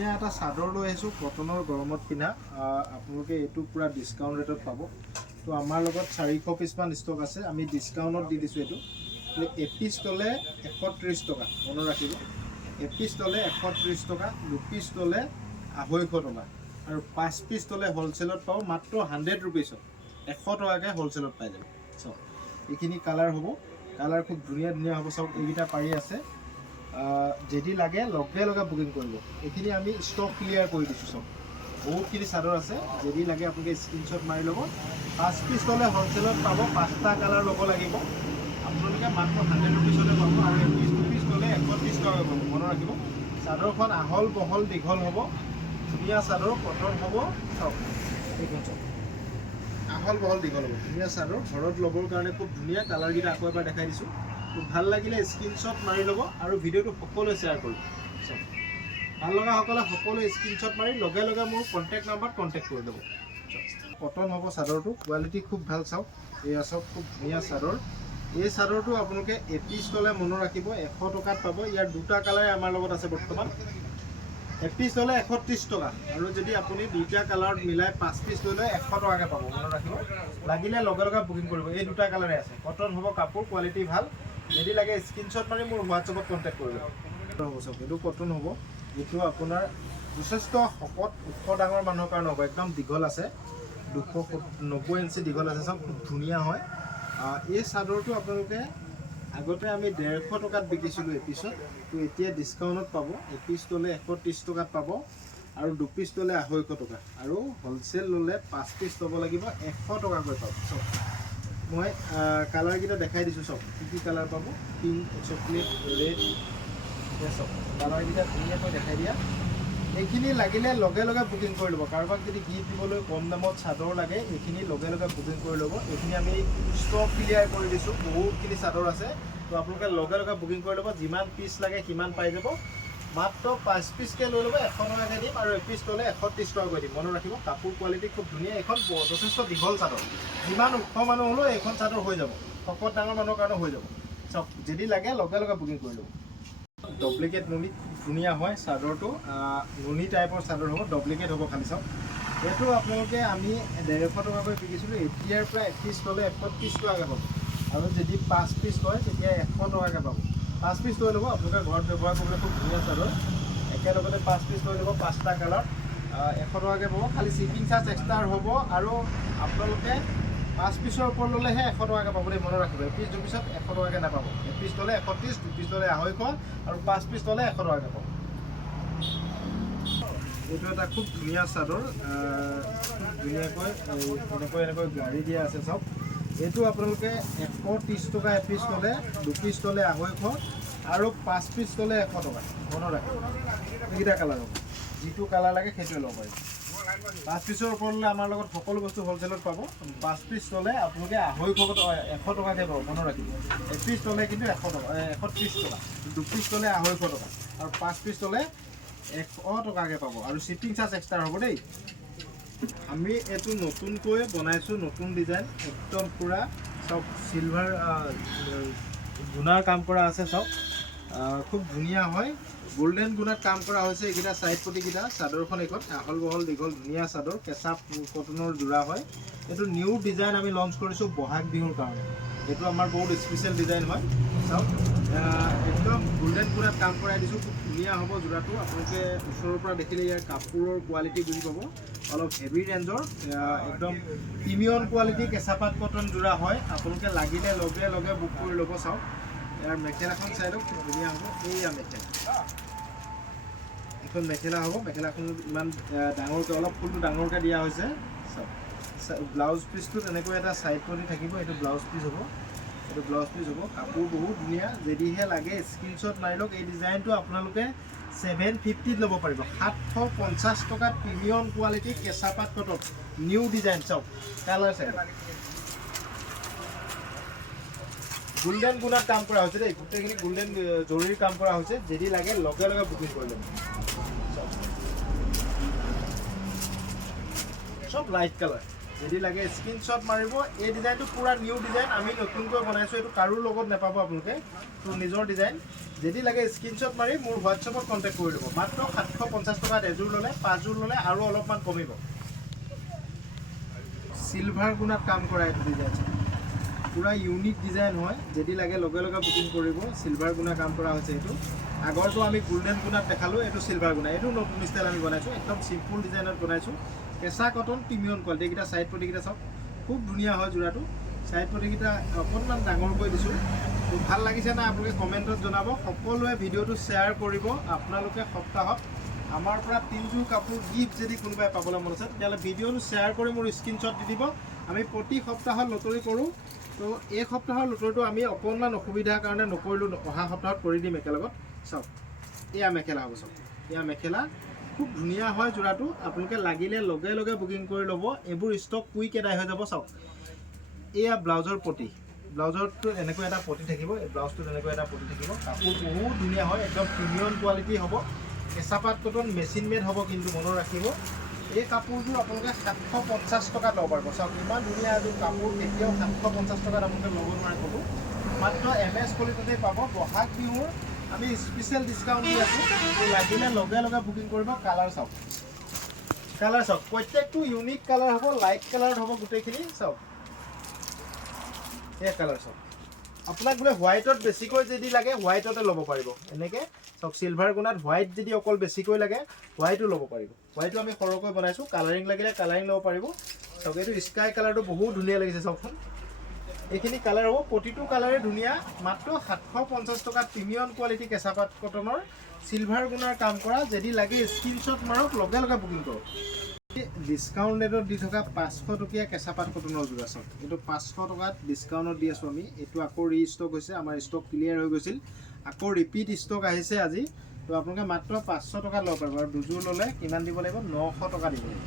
ধুনীয়া এটা চাদৰ লৈ আহিছোঁ কটনৰ গৰমত পিন্ধা আপোনালোকে এইটো পুৰা ডিছকাউণ্ট ৰেটত পাব তো আমাৰ লগত 400 পিছমান ষ্টক আছে আমি ডিছকাউণ্টত দি দিছোঁ এইটো এপিচ ল'লে 130 টকা মনত ৰাখিব এপিচ ল'লে 130 টকা দুপিচ ল'লে 250 টকা আৰু 5 পিচ ল'লে হ'লচেলত পাব মাত্ৰ 100 ৰুপিছত 100 টকাকৈ হ'লচেলত পাই যাব চাওক এইখিনি কালাৰ হ'ব কালাৰ খুব ধুনীয়া ধুনীয়া হ'ব চাওক এইকেইটা পাৰি আছে যদি লাগে লগে লগে বুকিং কৰিব এইখিনি আমি ষ্টক ক্লিয়াৰ কৰি দিছোঁ চব বহুতখিনি চাদৰ আছে যদি লাগে আপোনালোকে স্ক্ৰীনশ্বট মাৰি ল'ব 5 পিচ ল'লে হ'লচেলত পাব 5টা কালাৰ ল'ব লাগিব আপোনালোকে মাত্ৰ 100 ৰুপিছতে পাব আৰু এপিচ দুপিচ ল'লে 130 টকা পাব মনত ৰাখিব চাদৰখন আহল বহল দীঘল হ'ব ধুনীয়া চাদৰ কটন হ'ব চাওক এইখন চাওক আহল বহল দীঘল হ'ব ধুনীয়া চাদৰ ঘৰত ল'বৰ কাৰণে খুব ধুনীয়া কালাৰকেইটা আকৌ এবাৰ দেখাই দিছোঁ ভাল লাগিলে স্ক্ৰীনশ্বট মাৰি ল'ব আৰু ভিডিঅ'টো সকলোৱে শ্বেয়াৰ কৰিব চাওক ভাল লগা সকলোৱে স্ক্ৰীনশ্বট মাৰি লগে লগে মোৰ কণ্টেক্ট নাম্বাৰত কণ্টেক্ট কৰি ল'ব কটন হ'ব চাদৰটো কোৱালিটি খুব ভাল চাওক এয়া চাওক খুব ধুনীয়া চাদৰ এই চাদৰটো আপোনালোকে এপিচ ল'লে মনত ৰাখিব 100 টকাত পাব ইয়াৰ দুটা কালাৰে আমাৰ লগত আছে বৰ্তমান এপিচ ল'লে 130 টকা আৰু যদি আপুনি দুটা কালাৰত মিলাই 5 পিচ ল'লে 100 টকাকৈ পাব মনত ৰাখিব লাগিলে লগে লগে বুকিং কৰিব এই দুটা কালাৰে আছে কটন হ'ব কাপোৰ কোৱালিটি ভাল যদি লাগে স্ক্ৰীনশ্বট মাৰি মোৰ হোৱাটছএপত কণ্টেক্ট কৰি ল'ব হ'ব চাওক এইটো কটন হ'ব এইটো আপোনাৰ যথেষ্ট শকত ওখ ডাঙৰ মানুহৰ কাৰণে হ'ব একদম দীঘল আছে 290 ইঞ্চি দীঘল আছে চাওক খুব ধুনীয়া হয় এই চাদৰটো আপোনালোকে আগতে আমি 150 টকাত বিকিছিলোঁ এপিছত তো এতিয়া ডিছকাউণ্টত পাব এপিচ ল'লে 130 টকাত পাব আৰু দুপিচ ল'লে 250 টকা আৰু হ'লচেল ল'লে 5 পিচ ল'ব লাগিব 100 টকাকৈ পাব চাওক মই কালাৰকেইটা দেখাই দিছোঁ চাওক কি কালাৰ পাব পিংক চকলেট ৰেড চাওক কালাৰকেইটা ধুনীয়াকৈ দেখাই দিয়া এইখিনি লাগিলে লগে লগে বুকিং কৰি ল'ব কাৰোবাক যদি গিফ্ট দিবলৈ কম দামত চাদৰ লাগে এইখিনি লগে লগে বুকিং কৰি ল'ব এইখিনি আমি ষ্টক ক্লিয়াৰ কৰি দিছোঁ বহুতখিনি চাদৰ আছে তো আপোনালোকে লগে লগে বুকিং কৰি ল'ব যিমান পিচ লাগে সিমান পাই যাব মাত্ৰ 5 পিচকৈ লৈ ল'ব 100 টকাকৈ দিম আৰু এপিচ ল'লে 130 টকাকৈ দিম মনত ৰাখিব কাপোৰ কোৱালিটি খুব ধুনীয়া এইখন যথেষ্ট দীঘল চাদৰ যিমান ওখ মানুহ হ'লেও এইখন চাদৰ হৈ যাব শকত ডাঙৰ মানুহৰ কাৰণে হৈ যাব চাওক যদি লাগে লগে লগে বুকিং কৰি ল'ব ডুপ্লিকেট নুনি ধুনীয়া হয় চাদৰটো নুনি টাইপৰ চাদৰ হ'ব ডুপ্লিকেট হ'ব খালি চাওক এইটো আপোনালোকে আমি 150 টকাকৈ বিকিছিলোঁ এতিয়াৰ পৰা এপিচ ল'লে 130 টকাকৈ পাব আৰু যদি 5 পিচ লয় তেতিয়া 100 টকাকৈ পাব 5 পিচ লৈ ল'ব আপোনালোকে ঘৰত ব্যৱহাৰ কৰিবলৈ খুব ধুনীয়া চাদৰ একেলগতে 5 পিচ লৈ ল'ব 5টা কালাৰ 100 টকাকৈ পাব খালি শ্বিপিং চাৰ্জ এক্সট্ৰা হ'ব আৰু আপোনালোকে 5 পিচৰ ওপৰত ল'লেহে 100 টকাকৈ পাব দেই মনত ৰাখিব এপিচ দুপিচত 100 টকাকৈ নাপাব এপিচ ল'লে 130 দুপিচ ল'লে 250 আৰু 5 পিচ ল'লে 100 টকাকৈ পাব এইটো এটা খুব ধুনীয়া চাদৰ ধুনীয়াকৈ এনেকৈ গাড়ী দিয়া আছে চাওক এইটো আপোনালোকে 130 টকা এপিচ ল'লে দুপিচ ল'লে 250 আৰু 5 পিচ ল'লে 100 টকা মনত ৰাখিব এইকেইটা কালাৰ হ'ব যিটো কালাৰ লাগে সেইটোৱে ল'ব পাৰিব 5 পিচৰ ওপৰত ল'লে আমাৰ লগত সকলো বস্তু হ'লচেলত পাব 5 পিচ ল'লে আপোনালোকে 100 টকাকৈ পাব মনত ৰাখিব এপিচ ল'লে কিন্তু 100 টকা 130 টকা দুপিচ ল'লে 250 টকা আৰু 5 পিচ ল'লে 100 টকাকৈ পাব আৰু শ্বিপিং চাৰ্জ এক্সট্ৰা হ'ব দেই আমি এইটো নতুনকৈ বনাইছোঁ নতুন ডিজাইন একদম পূৰা চাওক চিলভাৰ গুণাৰ কাম কৰা আছে চাওক খুব ধুনীয়া হয় গোল্ডেন গুণাত কাম কৰা হৈছে এইকেইটা চাইড পটিকেইটা চাদৰখন এইখন আহল বহল দীঘল ধুনীয়া চাদৰ কেঁচা কটনৰ যোৰা হয় এইটো নিউ ডিজাইন আমি লঞ্চ কৰিছোঁ বহাগ বিহুৰ কাৰণে এইটো আমাৰ বহুত স্পেচিয়েল ডিজাইন হয় চাওক একদম গোল্ডেন গুণাত কাম কৰাই দিছোঁ খুব ধুনীয়া হ'ব যোৰাটো আপোনালোকে ওচৰৰ পৰা দেখিলে ইয়াৰ কাপোৰৰ কোৱালিটি বুজি পাব অলপ হেভি ৰেঞ্জৰ একদম প্ৰিমিয়াম কোৱালিটি কেঁচাপাত কটন যোৰা হয় আপোনালোকে লাগিলে লগে লগে বুক কৰি ল'ব চাওক ইয়াৰ মেখেলাখন চাই লওক খুব ধুনীয়া হ'ব এইয়া মেখেলা এইখন মেখেলা হ'ব মেখেলাখন ইমান ডাঙৰকৈ অলপ ফুলটো ডাঙৰকৈ দিয়া হৈছে চাওক ব্লাউজ পিচটোত এনেকৈ এটা চাইড পটি থাকিব এইটো ব্লাউজ পিচ হ'ব এইটো ব্লাউজ পিচ হ'ব কাপোৰ বহুত ধুনীয়া যদিহে লাগে স্ক্ৰীনশ্বট মাৰি লওক এই ডিজাইনটো আপোনালোকে 750 ল'ব পাৰিব 750 টকাত প্ৰিমিয়াম কোৱালিটি কেঁচাপাত কটন নিউ ডিজাইন চাওক কালাৰ চাই গোল্ডেন গুণাত কাম কৰা হৈছে দেই গোটেইখিনি গোল্ডেন জৰুৰী কাম কৰা হৈছে যদি লাগে লগে লগে বুকিং কৰি ল'ব চব লাইট কালাৰ যদি লাগে স্ক্ৰীনশ্বট মাৰিব এই ডিজাইনটো পুৰা নিউ ডিজাইন আমি নতুনকৈ বনাইছোঁ এইটো কাৰো লগত নাপাব আপোনালোকে তো নিজৰ ডিজাইন যদি লাগে স্ক্ৰীনশ্বট মাৰি মোৰ হোৱাটছএপত কণ্টেক্ট কৰি ল'ব। মাত্ৰ 750 টকাত এযোৰ ল'লে, 5 যোৰ ল'লে আৰু অলপমান কমিব। সিলভাৰ গুণাত কাম কৰা এইটো ডিজাইন পুৰা ইউনিক ডিজাইন হয়। যদি লাগে লগে লগে বুকিং কৰিব। সিলভাৰ গুণা কাম কৰা হৈছে এইটো। আগৰটো আমি গোল্ডেন গুণাত দেখালোঁ, এইটো সিলভাৰ গুণা। এইটো নতুন ষ্টাইল আমি বনাইছোঁ, একদম চিম্পুল ডিজাইনত বনাইছোঁ। কেঁচা কটন প্ৰিমিয়াম কোৱালিটি। এইকেইটা ছাইড পটিকেইটা চাওক, খুব ধুনীয়া হয় যোৰাটো। ছাইড পটিকেইটা অকণমান ডাঙৰ কৰি দিছোঁ। তো ভাল লাগিছে নাই আপোনালোকে কমেণ্টত জনাব। সকলোৱে ভিডিঅ'টো শ্বেয়াৰ কৰিব। আপোনালোকে সপ্তাহত আমাৰ পৰা 3 যোৰ কাপোৰ গিফ্ট যদি কোনোবাই পাবলৈ মন আছে তেতিয়াহ'লে ভিডিঅ'টো শ্বেয়াৰ কৰি মোৰ স্ক্ৰীনশ্বট দি দিব। আমি প্ৰতি সপ্তাহত লটাৰী কৰোঁ। তো এই সপ্তাহৰ লটাৰীটো আমি অকণমান অসুবিধাৰ কাৰণে নকৰিলোঁ, অহা সপ্তাহত কৰি দিম একেলগত। চাওক, এয়া মেখেলা হ'ব। চাওক, এয়া মেখেলা খুব ধুনীয়া হয় যোৰাটো। আপোনালোকে লাগিলে লগে লগে বুকিং কৰি ল'ব। এইবোৰ ষ্টক কুইক এদাই হৈ যাব। চাওক, এয়া ব্লাউজৰ পটি। ব্লাউজৰটো এনেকৈ এটা পটি থাকিব, এই ব্লাউজটোত এনেকৈ এটা পটি থাকিব। কাপোৰ বহুত ধুনীয়া হয়, একদম প্ৰিমিয়াম কোৱালিটি হ'ব। কেঁচা পাট কটন মেচিন মেড হ'ব, কিন্তু মনত ৰাখিব এই কাপোৰযোৰ আপোনালোকে 750 টকাত ল'ব পাৰিব। চাওক, ইমান ধুনীয়া এযোৰ কাপোৰ কেতিয়াও 750 টকাত আপোনালোকে ল'ব নোৱাৰে ক'ব। মাত্ৰ MS কলিকতাতে পাব। বহাগ বিহুৰ আমি স্পেচিয়েল ডিছকাউণ্ট দি আছোঁ। লাগিলে লগে লগে বুকিং কৰিব। কালাৰ চাওক, কালাৰ চাওক, প্ৰত্যেকটো ইউনিক কালাৰ হ'ব, লাইট কালাৰত হ'ব গোটেইখিনি। চাওক, এই কালাৰ চাওক। আপোনাক বোলে হোৱাইটত বেছিকৈ যদি লাগে হোৱাইটতে ল'ব পাৰিব। এনেকৈ চাওক, চিলভাৰ গুণাত হোৱাইট যদি অকল বেছিকৈ লাগে হোৱাইটো ল'ব পাৰিব। হোৱাইটো আমি সৰহকৈ বনাইছোঁ। কালাৰিং লাগিলে কালাৰিং ল'ব পাৰিব। চাওক, এইটো স্কাই কালাৰটো বহুত ধুনীয়া লাগিছে। চাওকচোন, এইখিনি কালাৰ হ'ব, প্ৰতিটো কালাৰে ধুনীয়া। মাত্ৰ 750 টকাত প্ৰিমিয়াম কোৱালিটি কেঁচা পাট কটনৰ চিলভাৰ গুণাৰ কাম কৰা। যদি লাগে স্ক্ৰীনশ্বট মাৰক, লগে লগে বুকিং কৰক। ডিছকাউণ্ট ৰেটত দি থকা 500 টকীয়া কেঁচা পাট কটনৰ যোৰা। চাওক, এইটো 500 টকাত ডিছকাউণ্টত দি আছোঁ আমি। এইটো আকৌ ৰিষ্টক হৈছে, আমাৰ ষ্টক ক্লিয়াৰ হৈ গৈছিল, আকৌ ৰিপিট ষ্টক আহিছে আজি। তো আপোনালোকে মাত্ৰ 500 টকাত ল'ব পাৰিব। আৰু দুযোৰ ল'লে কিমান দিব লাগিব? 900 টকা দিব লাগিব।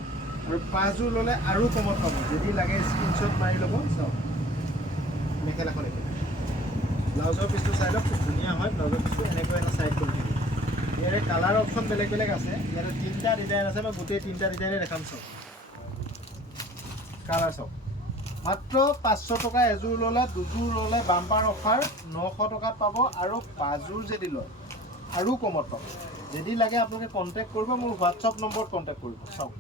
আৰু 5 যোৰ ল'লে আৰু কমত পাব। যদি লাগে স্ক্ৰীনশ্বট মাৰি ল'ব। চাওক, মেখেলাখন এইটো। ব্লাউজৰ পিচটো চাই লওক, খুব ধুনীয়া হয়। ব্লাউজৰ পিচটো এনেকৈ এটা চাইড কৰি দিব। ইয়াৰে কালাৰ অপশ্যন বেলেগ বেলেগ আছে। ইয়াতে 3টা ডিজাইন আছে, মই গোটেই 3টা ডিজাইনে দেখাম। চাওক, কালাৰ চাওক। মাত্ৰ 500 টকা এযোৰ ল'লে, দুযোৰ ল'লে বাম্পাৰ অফাৰ 900 টকাত পাব। আৰু 5 যোৰ যদি লয় আৰু কমত পাব। যদি লাগে আপোনালোকে কণ্টেক্ট কৰিব, মোৰ হোৱাটছআপ নম্বৰত কণ্টেক্ট কৰিব। চাওক,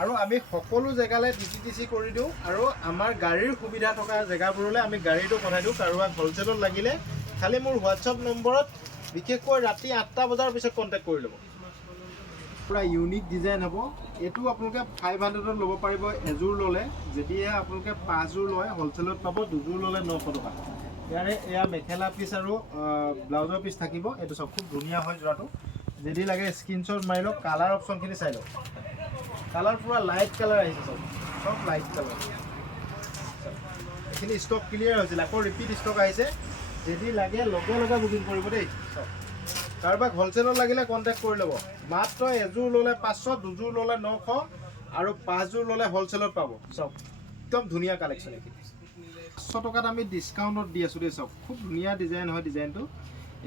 আৰু আমি সকলো জেগালৈ DTDC কৰি দিওঁ। আৰু আমাৰ গাড়ীৰ সুবিধা থকা জেগাবোৰলৈ আমি গাড়ীটো পঠাই দিওঁ। কাৰোবাক হ'লচেলত লাগিলে খালি মোৰ হোৱাটছআপ নম্বৰত বিশেষকৈ ৰাতি 8টা বজাৰ পিছত কণ্টেক্ট কৰি ল'ব। পুৰা ইউনিক ডিজাইন হ'ব। এইটো আপোনালোকে 500ত ল'ব পাৰিব এযোৰ ল'লে। যদিহে আপোনালোকে 5 যোৰ লয় হ'লচেলত পাব। দুযোৰ ল'লে 900 টকা। ইয়াৰে এয়া মেখেলা পিচ আৰু ব্লাউজৰ পিচ থাকিব। এইটো চব খুব ধুনীয়া হয় যোৰাটো। যদি লাগে স্ক্ৰীনশ্বট মাৰি লওক। কালাৰ অপশ্যনখিনি চাই লওক। কালাৰ পুৰা লাইট কালাৰ আহিছে। চব চব লাইট কালাৰ। এইখিনি ষ্টক ক্লিয়াৰ হৈছিল, আকৌ ৰিপিট ষ্টক আহিছে। যদি লাগে লগে লগে বুকিং কৰিব দেই। চব কাৰোবাক হ'লচেলত লাগিলে কণ্টেক্ট কৰি ল'ব। মাত্ৰ এযোৰ ল'লে 500, দুযোৰ ল'লে 900, আৰু 5 যোৰ ল'লে হ'লচেলত পাব। চাওক, একদম ধুনীয়া কালেকশ্যন। এইখিনি 500 টকাত আমি ডিছকাউণ্টত দি আছোঁ দেই। চাওক, খুব ধুনীয়া ডিজাইন হয় ডিজাইনটো।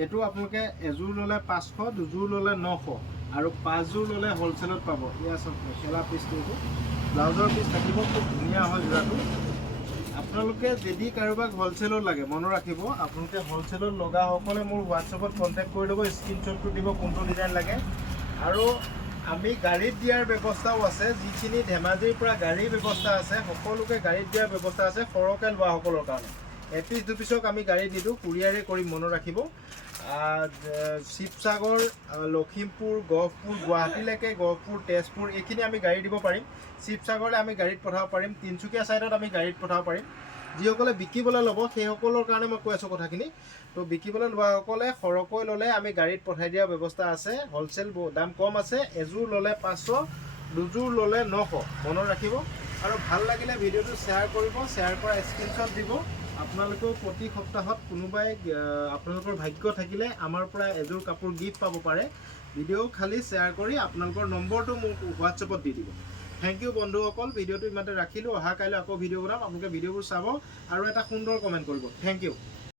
এইটো আপোনালোকে এযোৰ ল'লে 500, দুযোৰ ল'লে 900, আৰু 5 যোৰ ল'লে হ'লচেলত পাব। এয়া চাওক, মেখেলা পিচটো এইটো। ব্লাউজৰ পিচ থাকিব, খুব ধুনীয়া হয় যোৰাটো। আপোনালোকে যদি কাৰোবাক হ'লচেলত লাগে, মনত ৰাখিব আপোনালোকে হ'লচেলত লগাসকলে মোৰ হোৱাটছএপত কণ্টেক্ট কৰি ল'ব। স্ক্ৰীনশ্বটটো দিব কোনটো ডিজাইন লাগে। আৰু আমি গাড়ীত দিয়াৰ ব্যৱস্থাও আছে। যিখিনি ধেমাজিৰ পৰা গাড়ীৰ ব্যৱস্থা আছে, সকলোকে গাড়ীত দিয়াৰ ব্যৱস্থা আছে সৰহকৈ লোৱাসকলৰ কাৰণে। এপিচ দুপিচক আমি গাড়ী নিদিওঁ, কুৰিয়াৰে কৰিম, মনত ৰাখিব। শিৱসাগৰ, লখিমপুৰ, গহপুৰ, গুৱাহাটীলৈকে, গহপুৰ, তেজপুৰ এইখিনি আমি গাড়ী দিব পাৰিম। শিৱসাগৰলৈ আমি গাড়ীত পঠাব পাৰিম। তিনিচুকীয়া ছাইডত আমি গাড়ীত পঠাব পাৰিম। যিসকলে বিকিবলৈ ল'ব সেইসকলৰ কাৰণে মই কৈ আছোঁ কথাখিনি। তো বিকিবলৈ লোৱাসকলে সৰহকৈ ল'লে আমি গাড়ীত পঠাই দিয়াৰ ব্যৱস্থা আছে। হ'লচেল দাম কম আছে। এযোৰ ল'লে 500, দুযোৰ ল'লে 900, মনত ৰাখিব। আৰু ভাল লাগিলে ভিডিঅ'টো শ্বেয়াৰ কৰিব। শ্বেয়াৰ কৰা স্ক্ৰীনশ্বট দিব। আপোনালোকেও প্ৰতি সপ্তাহত কোনোবাই আপোনালোকৰ ভাগ্য থাকিলে আমাৰ পৰা এযোৰ কাপোৰ গিফ্ট পাব পাৰে। ভিডিঅ' খালি শ্বেয়াৰ কৰি আপোনালোকৰ নম্বৰটো মোক হোৱাটছএপত দি দিব। থেংক ইউ বন্ধুসকল। ভিডিঅ'টো ইমানতে ৰাখিলোঁ। অহা কাইলৈ আকৌ ভিডিঅ' বনাম। আপোনালোকে ভিডিঅ'বোৰ চাব আৰু এটা সুন্দৰ কমেণ্ট কৰিব। Thank U.